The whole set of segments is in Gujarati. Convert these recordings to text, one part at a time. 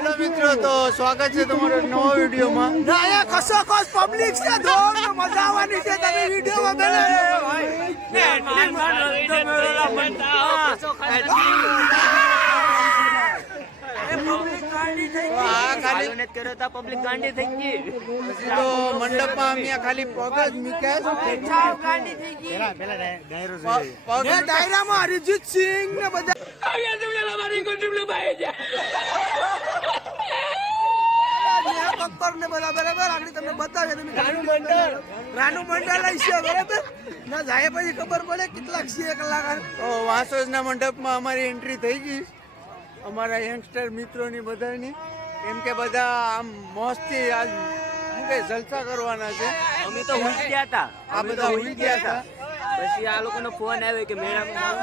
હેલો મિત્રો તો સ્વાગત છે તમારો નવો વિડીયોમાં. ના અહીંયા કસો કસ પબ્લિક છે ધોમ મજા આવવાની છે તમે વિડીયોમાં આ ખાલી પબ્લિક ગાંડી થઈ ગઈ. તો મંડપમાં અમે ખાલી પગ જ મૂક્યા છે. પ- પગ એ ડાયરામાં અરિજીત સિંહ ને બધા ને બધા બરાબર? આગળ તમને બતાવે તમે રાનુ મંડળ. રાનુ મંડળ છે બરાબર? ના જાય પછી ખબર પડે કેટલાક છે કલાકાર તો વાંસોજના મંડપમાં અમારી એન્ટ્રી થઈ ગઈ. અમારા યંગસ્ટર મિત્રોની બધાની. કેમ કે બધા આમ મોજથી આજ શું કે જલસા કરવાના છે. અમે તો ઉઠી ગયા હતા. આ બધા ઉઈ ગયા હતા. પછી આ લોકોનો ફોન આવ્યો કે મેળામાં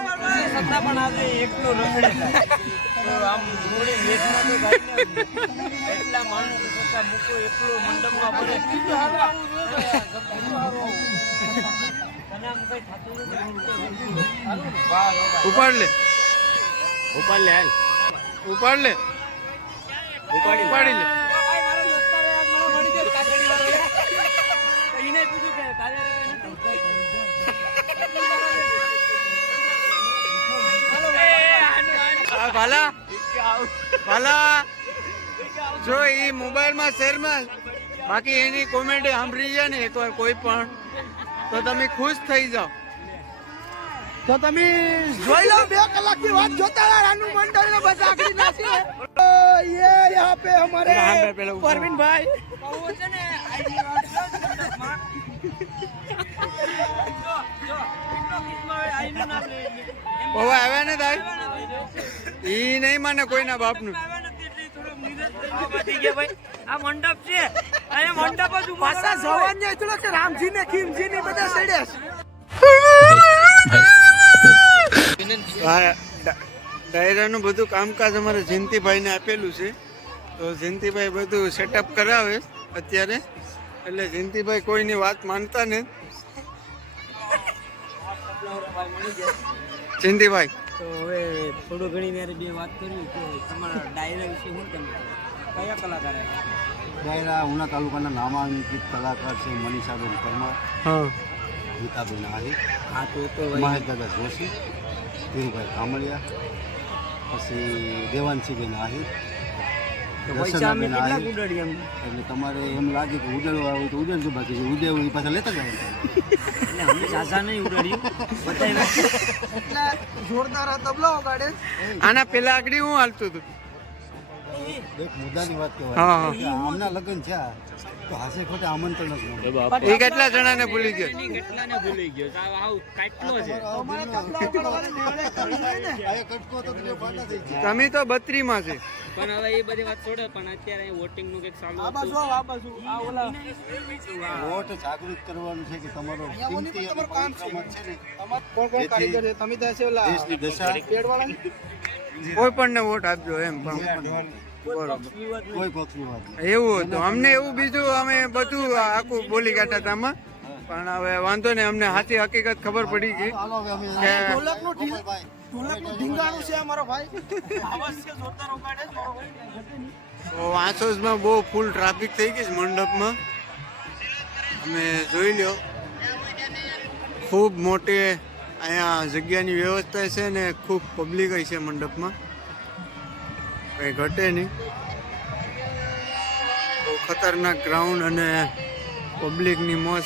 સત્તા પણ આજે એકલો રખડે તો આમ જોડે મેચમાં તો એટલા માણસ મૂકો એકલો મંડપમાં પડે. ઉપાડ લે. ઉપાડ લે હાલ. ઉપાડ લે. ઉપાડી લે. ભાલા ભાલા, જો એ મોબાઈલમાં શેરમાં, બાકી એની કોમેડી સાંભળી જાય ને એકવાર કોઈ પણ. તો તમે ખુશ થઈ જાઓ. તો તમે જોઈ લો બે કલાક ની વાત જોતા રહ્યા રાનુ મંડળ ને બધા આગળ નાચી ઓ, ये यहाँ पे हमारे यहाँ पे पहले ऊपर। परवीन भाई બહુ આવ્યા ને તાઈ ઈ નહીં માને કોઈના બાપનું આ મંડપ છે અહીંયા મંડપ જ ઉભો પાછા જવાન ને એટલો કે રામજી ને ખીમજી ને બધા સડ્યા છે આ ડા- ડાયરાનું બધું કામકાજ અમારે જયંતિભાઈને આપેલું છે. તો જયંતિભાઈ બધું સેટઅપ કરાવે અત્યારે. એટલે જયંતિભાઈ કોઈની વાત માનતા ને જયંતિભાઈ. તો હવે થોડું ઘણી બે વાત કરવી કે તમારા ડાયરા વિશે શું તમે? કયા કલાકાર ડાયરા ઉના તાલુકાના નામાંકિત કલાકાર છે મનીષાબેન પરમાર હા. ગીતાબેન આહિર હા તો તો ભાઈ. જોશી ધીરુભાઈ કામળિયા પછી દેવાનસિંહબેન આહિર દર્શનાબેન આહિર. એમ? એટલે તમારે એમ લાગે કે ઉડેડવા હોય તો ઉડેડજો બાકી જે એ પાછા લેતા જાય. એટલે નહીં ઉડાડ્યું. જોરદાર આ તબલા વગાડે આના પેલા આગળ હું હાલતું હતું. એક મુદ્દાની વાત કહેવાય. આમના લગ્ન થયા તો હાસે ખોટે આમંત્રણ જ મળે એ કેટલા જણાને ભૂલી ગયો? કેટલાને ભૂલી ગયો? આવ કાટલો છે. અમારે તબલા વગાડવાની નેવડે કરી છે ને. આ કટકો તો થઈ તમે તો બત્રીમાં છે. પણ હવે એ બધી વાત છોડે પણ અત્યારે વોટિંગનું કંઈક ચાલુ આ બાજુ આ બાજુ. આ ઓલા. વોટ જાગૃત કરવાનું છે કે તમારો કિંમતી તમારું કામ છે. ને? અમાર કોણ કોણ કારીગર છે? તમે ત્યાં છે ઓલા દેશની દશા પેડવાળા કોઈ પણ ને વોટ આપજો એમ પણ બરોબર. કોઈ પક્ષની વાત નહીં. એવું હતું અમને એવું બીજું અમે બધું આખું બોલી કાઢતા હતા પણ હવે વાંધો નહીં અમને સાચી હકીકત ખબર પડી ગઈ. કે વાંસોસમાં બહુ ફૂલ ટ્રાફિક થઈ ગઈ છે મંડપમાં. અમે જોઈ લ્યો. ખૂબ મોટી અહીંયા જગ્યાની વ્યવસ્થા છે ને ખૂબ પબ્લિક છે મંડપમાં. કંઈ ઘટે નહીં. બહુ ખતરનાક ગ્રાઉન્ડ અને પબ્લિકની મોજ.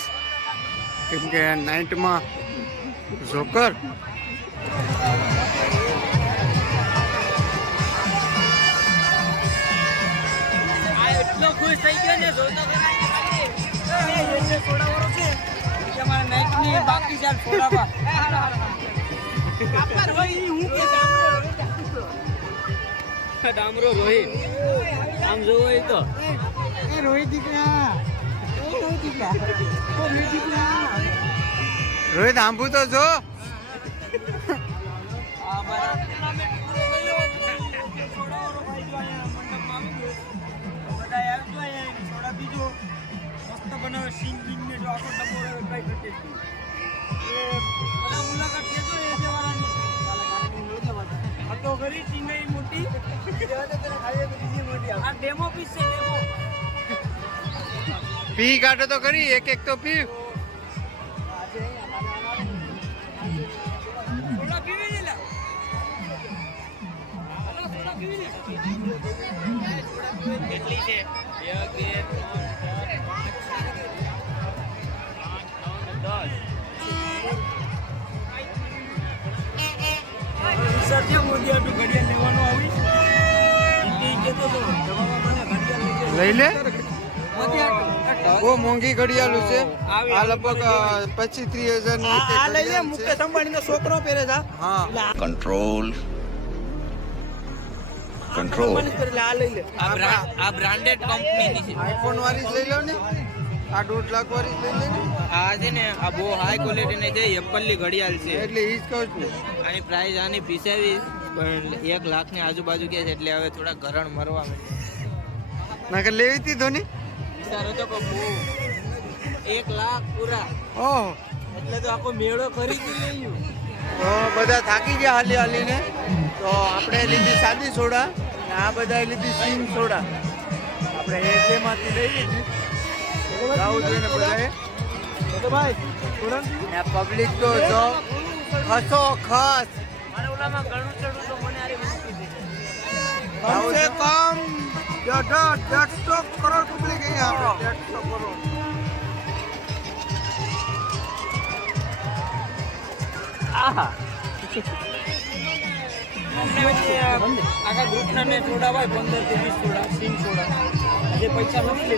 કેમ કે નાઇટમાં જોકર. ખુશ થઈ ગયો ને બાકી ડામરો રોહિત. આમ જોવો હોય તો. એ રોહિત દીકરા. રોહિત દીકરા. ઓ મે રોહિત આંબુ તો જો આ તો ખરી ચીનઈ મોટી. આ ડેમો પીસ છે ડેમો. પી કાઢો તો કરી એક એક તો પી. થોડા પીવી લે. થોડા પીવી લે કેટલી છે? લઈ લે. બહુ મોંઘી ઘડિયાળું છે. આ લગભગ પચીસ ત્રીસ હજારની આ લઈ લે મુકેશ અંબાણી નો છોકરો પહેરે છે હા. કંટ્રોલ એટલે આ લઈ લે. આ બ્રાન્ડ આ બ્રાન્ડેડ કંપનીની છે. આઈફોન વાળી જ લઈ લો ને. આ દોઢ લાખ વાળી લઈ લે ને. આ છે ને આ બહુ હાઈ ક્વોલિટીની છે એપલની ઘડિયાળ છે. એટલે ઈ જ કહું છું. આની પ્રાઇસ આની પીસાવી પણ એક લાખની આજુબાજુ કે છે એટલે હવે થોડા ઘરણ મરવા માંડ્યા. નાકે લેવી હતી ધોની? એક લાખ પૂરા. ઓહ. એટલે તો આખો મેળો ખરીદી તો બધા થાકી ગયા હાલી હાલીને. તો આપણે લીધી સાદી સોડા ને આ બધા લીધી સિંગ સોડા. આપણે એ જેમાંથી લઈ લીધી. લાવું જોઈએ ને બધાએ ને પબ્લિક તો જો ખસો ખસ. મારે ઓલામાં ઘણું ચડું તો મને આરી કમ સે કમ દોઢ દેઢસો કરોડ પબ્લિક અહીંયા આવે દેઢસો કરોડ આહા આખા ગ્રુપના થોડા હોય પંદરથી વીસ થોડા સિંગ થોડા જે પૈસા નથી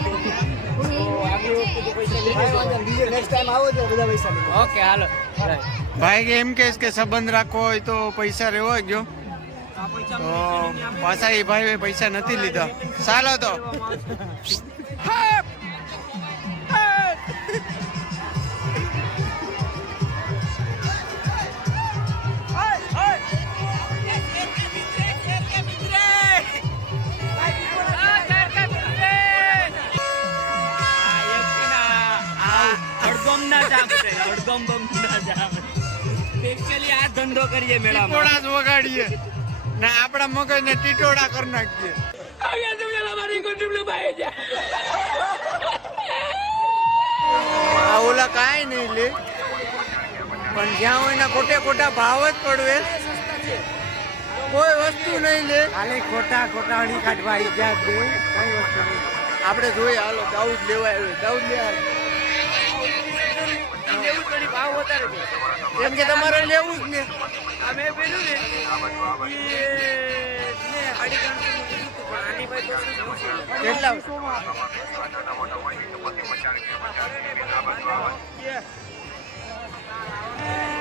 પૈસા ઓકે હાલો ભાઈ, એમ કે સંબંધ રાખવો હોય તો પૈસા રહેવા ગયો તો પાછા એ ભાઈ પૈસા નથી લીધા. ચાલો તો. આ ધંધો કરીએ મેળા વગાડીએ. ને આપણા મગજને ટીટોડા કરી નાખીએ. ઓલા કાંઈ નહીં લે. પણ જ્યાં હોય એના ખોટે ખોટા ભાવ જ પડવે. કોઈ વસ્તુ નહીં લે. ખાલી ખોટા ખોટાણી કાઢવા આવી ગયા બે કઈ વસ્તુ નહીં. આપણે જોઈએ હાલો દાઉદ લેવા આવ્યો દાઉદ લેવા એમ કે તમારે લેવું જ ને. અમે પેલું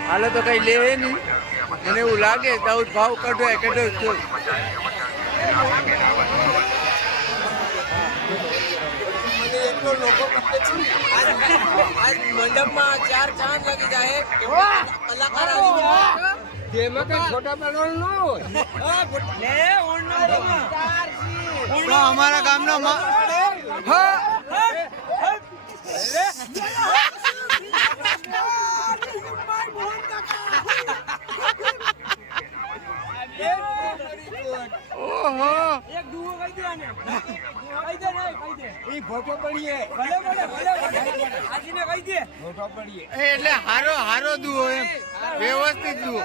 હાલો તો કઈ લે નહીં. મને એવું લાગે દાઉદ ભાવ કાઢો કઢો જ લોકો આજ મંડપમાં ચાર ચાંદ લાગી જાય. કલાકાર જેમાં કઈ ન હોય. તો અમારા ગામનો એક ડુઓ કહી દે આને. કહી દે ને, કહી દે. એ ફોટો પડીએ ભલે, ભલે, ભલે, ભલે. આજીને કહી દે. ફોટો પડીએ એટલે હારો હારો દુઓ એમ વ્યવસ્થિત દુઓ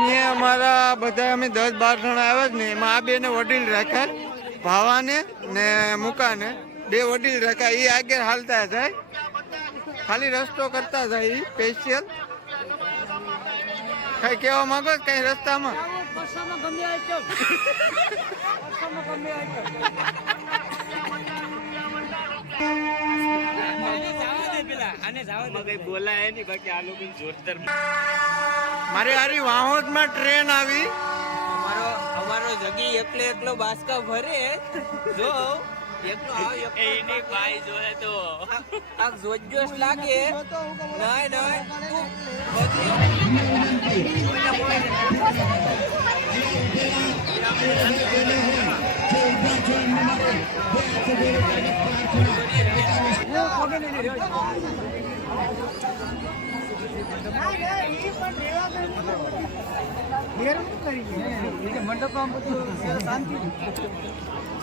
મેં અમારા બધા અમે દસ બાર જણા આવ્યા જ ને, એમાં આ બે ને વડીલ રાખ્યા, ભાવાને ને મુકાને. બે વડીલ રાખ્યા એ આગળ હાલતા જાય. ખાલી રસ્તો કરતા જાય એ સ્પેશિયલ નહીં બાકી માંગો કઈ રસ્તામાં? મારી હારી વાહોદમાં ટ્રેન આવી. અમારો અમારો જગી એકલો એકલો બાસકા ભરે. જો એની ભાઈ જોહે તો. આ જોજોશ લાગે. નય નય. કહું, નહીં નહીં તું બધી ઓ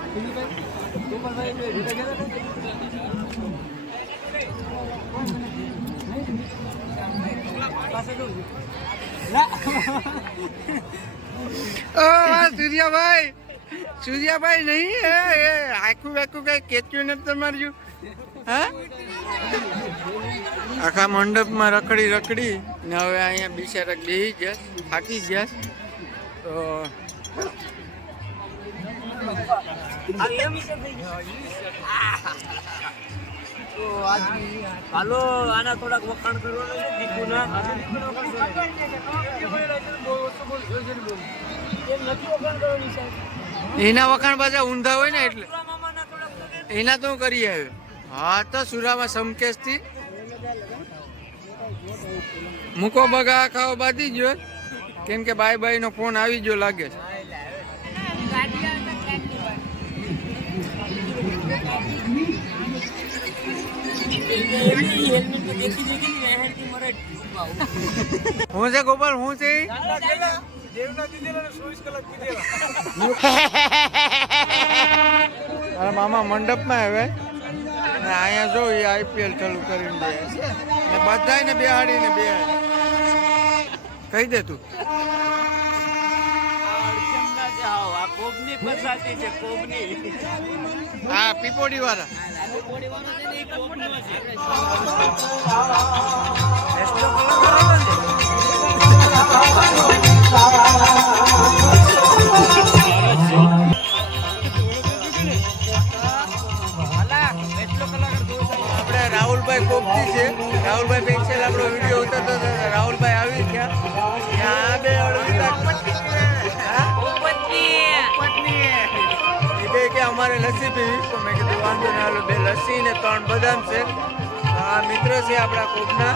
સૂર્યાભાઈ સૂર્યાભાઈ નહીં હે એ, આખું વાખું કઈ કેચ્યું નથી તમારું હા? આખા મંડપમાં રખડી રખડી, ને હવે અહીંયા બિચારા બેસી ગયા, થાકી ગયા. તો હાલો આના થોડાક વખાણ કરવાના એના વખાણ પાછા ઊંધા હોય ને એટલે. એના તો કરી આવ્યો. હા તો સુરામાં સમકેશથી મૂકો બગા ખાવા બાંધી ગયો. કેમ કે બાય બાય નો ફોન આવી ગયો લાગે છે. હું છે ગોપાલ? હું છે? અરે મામા મંડપમાં હવે. ને અહીંયા જો એ આઈપીએલ ચાલુ કરીને દે ને બધાય ને બેહાડીને બે કહી દે તું. આ કોબની પસાતી છે કોબની. આ પીપોડી વાળા આપણે રાહુલભાઈ કોપતી છે. રાહુલભાઈ પેન્સિલ આપણો વીડિયો ઉતરતો હતો. રાહુલભાઈ અમારે લસ્સી પીવી, તો મેં કીધું વાંધો ના હાલો, બે લસ્સી ને ત્રણ બદામ છે. આ મિત્ર છે આપણા કોકના.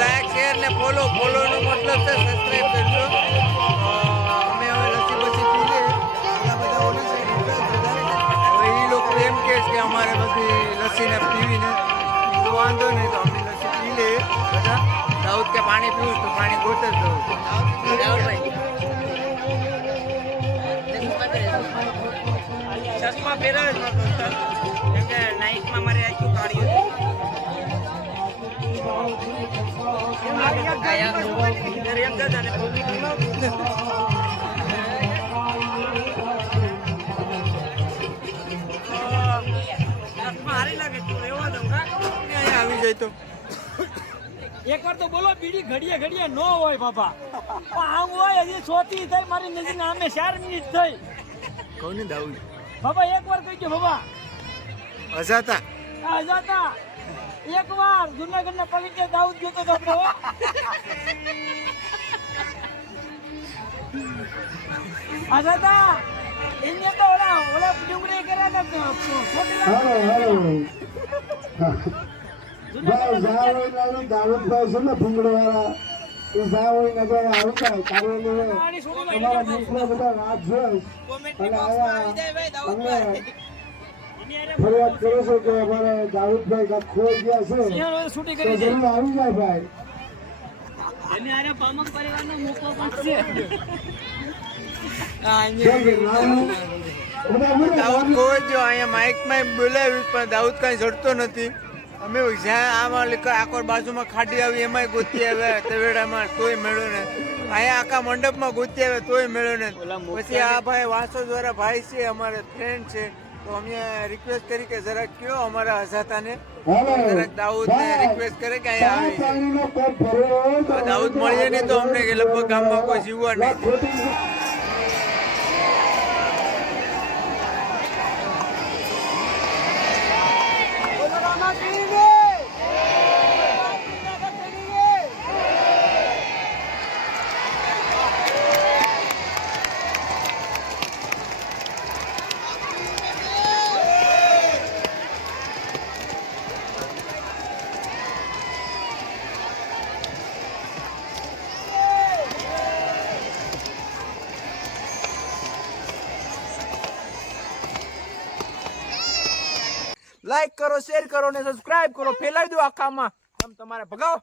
લાઈક શેર ને ફોલો ફોલો નો મતલબ છે સબસ્ક્રાઇબ કરજો. અમે હવે લસ્સી પછી પીએ બધા. હવે ઈ લોકો એમ કહે છે કે અમારે બધી લસ્સીને પીવીને. તો વાંધો નહીં, તો અમે લસ્સી પી લઈએ બધા. દાઉદ કે પાણી પીવું તો પાણી ગોતે જ દઉં ચશ્મા પહેરાવે જ નતો કેમ કે નાઇટમાં મારે આખું કાઢ્યું એક જ અને public ચશ્મા હારી લાગે તું એવો દઉં કા અહીંયા આવી જાય તો એક વાર તો બોલો બીડી ઘડીએ ઘડીએ નો હોય બાપા. આમ હોય હજી સોતી થઈ મારી નજીક આમે ચાર મિનિટ થઈ. કોને દાવું બાપા બાબા એક વાર કહી દો બાબા અજાતા. અજાતા. એકવાર એક વાર જુનાગઢ ના પલિકે દાઉદ ગયો તો આપણે. અજાતા એને તો ઓલા ઓલા ડુંગરે કર્યા ને ખોટી ને ભૂંગળો એ આવતા કારેલી તમારા મિત્રો બધા રાત જોઈ અને આયા અમને ફરિયાદ કરો છો કે અમારે દાઉદભાઈ કાંઈક ખોઈ ગયા છે તો જરૂર આવી જાય ભાઈ. એને આરે પામક પરિવારનો મોકો પણ છે. દાઉદ કોઈ જો અહીંયા માઇકમાં બોલાવ્યું પણ દાઉદ કાંઈ જડતો નથી. અમે જ્યાં આમાં આકોર બાજુમાં ખાડી આવી એમાંય ગોતી આવ્યા તવેડામાં તોય મેળો ને. અહીંયા આખા મંડપમાં ગોતી આવ્યા તોય મેળો ને. પછી આ ભાઈ વાંસો દ્વારા ભાઈ છે અમારે ફ્રેન્ડ છે. તો અમે રિક્વેસ્ટ કરી કે જરાક કયો અમારા હજાતાને જરાક દાઉદ ને રિક્વેસ્ટ કરે કે અહીંયા આવે દાઉદ મળીએ નહીં તો અમને લગભગ ગામમાં કોઈ જીવવા નહીં ખોટી લાઈક કરો શેર કરો ને સબસ્ક્રાઇબ કરો ફેલાવી દો આખામાં આમ તમારે ભગાવો.